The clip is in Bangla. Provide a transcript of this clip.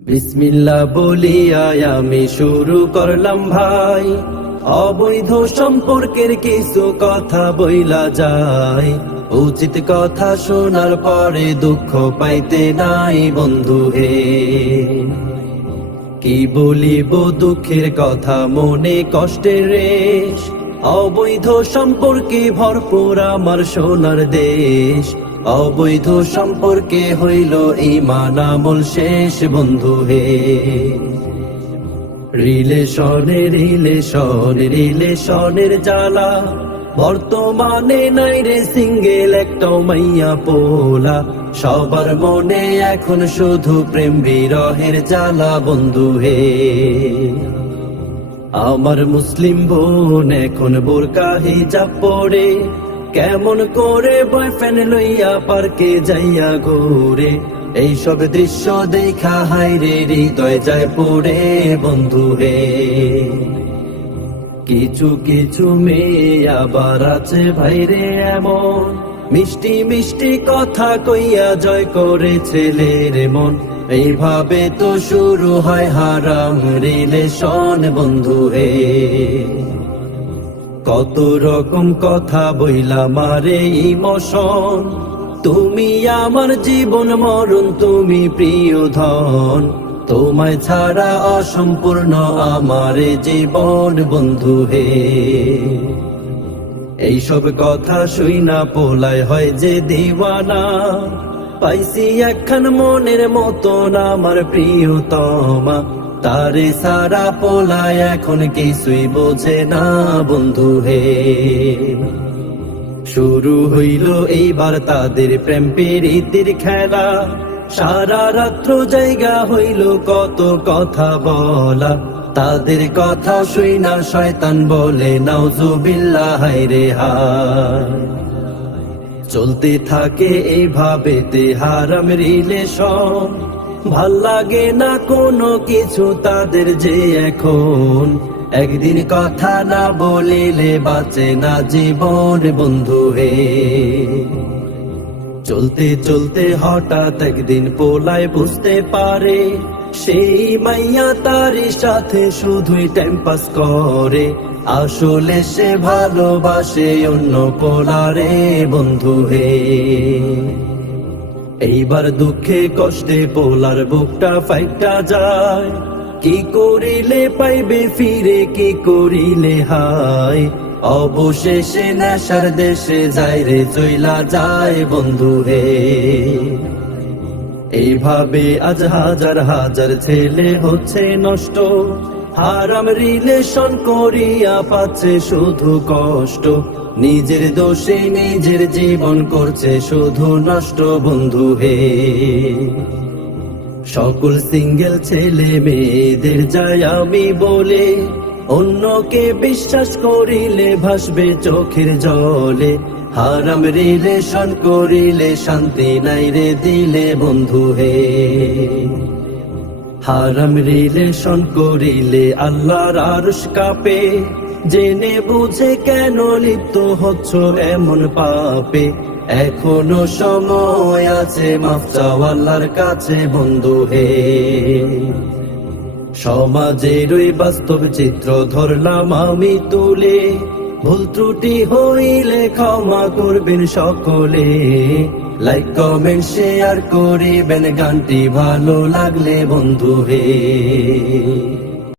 বিসমিল্লাহ বলিয়া আমি শুরু করলাম ভাই, অবৈধ সম্পর্কের কিছু কথা বইলা যায়। উচিত কথা শোনার পরে দুঃখ পাইতে নাই বন্ধু হে। কি বলিব দুঃখের কথা, মনে কষ্টের রেশ। অবৈধ সম্পর্কে ভরপুর আমার সোনার দেশ। অবৈধ সম্পর্কে হইল ঈমান আমল শেষ বন্ধু হে। রিলেশনের জ্বালা বর্তমানে নাই রে সিঙ্গেল একটা মাইয়া পোলা। সবার মনে এখন শুধু প্রেম বিরহের জ্বালা বন্ধু হে। আমার মুসলিম বোন এখন বোরকা হিজাব পরে, কেমন করে বয়ফ্রেন্ড লইয়া পার্কে যাইয়া ঘুরে। এইসব দৃশ্য দেখা হায়রে হৃদয় যায় পড়ে বন্ধু হে। কিছু কিছু মেয়ে আবার আছে ভাইরে এমন, মিষ্টি মিষ্টি কথা কইয়া জয় করে ছেলের মন। এইভাবে তো শুরু হয় হারাম রিলেশন বন্ধু হে। কত রকম কথা বইলা মারে ইমোশন, তুমি আমার জীবন মরণ, তুমি প্রিয় ধন। তোমায় ছাড়া অসম্পূর্ণ আমার জীবন বন্ধু হে। এইসব কথা শুইনা পোলায় হয় যে দিওয়ানা, পাইছি একখান মনের মতন আমার প্রিয়তমা। তারে সারা পোলায় এখন কিছুই বোঝে না বন্ধু হে। শুরু হইল এইবার তাদের প্রেম প্রীতির খেলা, সারা রাত্র জায়গা হইল কত কথা বলা। তাদের কথা শুইনা শয়তান বলে নাউজুবিল্লাহ হায়রে হায়। চলতে থাকে এইভাবে তে হারাম রিলেশন, ভাল লাগে না কোনো কিছু তাদের যে এখন। একদিন কথা না বলিলে বাঁচে না জীবন বন্ধু হে। চলতে চলতে হঠাৎ একদিন পোলায় বুঝতে পারে, সেই মাইয়া তার সাথে শুধুই টাইম পাস করে। আসলে সে ভালোবাসে অন্য পোলারে বন্ধু হে। এইবার দুঃখে কষ্টে পোলার বুকটা ফাইটা যায়। কি করিলে পাইবে ফিরে, কি করিলে হায়। অবশেষে নেশার দেশে যায় রে চইলা যায় বন্ধু হে। এইভাবে আজ হাজার হাজার ছেলে হচ্ছে নষ্ট, হারাম রিলেশন করিয়া পাচ্ছে শুধু কষ্ট। নিজের দোষে নিজের জীবন করছে শুধু নষ্ট বন্ধু হে। সকল সিঙ্গেল ছেলে মেয়েদের যাই আমি বলে, অন্যকে বিশ্বাস করিলে ভাসবে চোখের জলে। হারাম রিলেশন করিলে শান্তি নাই রে দিলে বন্ধু হে। হারাম রিলেশন করিলে আল্লাহর আরশ কাঁপে, জেনে বুঝে কেন লিপ্ত হচ্ছ এমন পাপে। এখনো সময় আছে মাফ চাও আল্লাহর কাছে বন্ধু হে। সমাজের ওই বাস্তব চিত্র ধরলাম আমি তুলে, ভুল ত্রুটি হইলে ক্ষমা করবেন সকলে। লাইক কমেন্ট শেয়ার করিবেন গানটি ভালো লাগলে বন্ধু হে।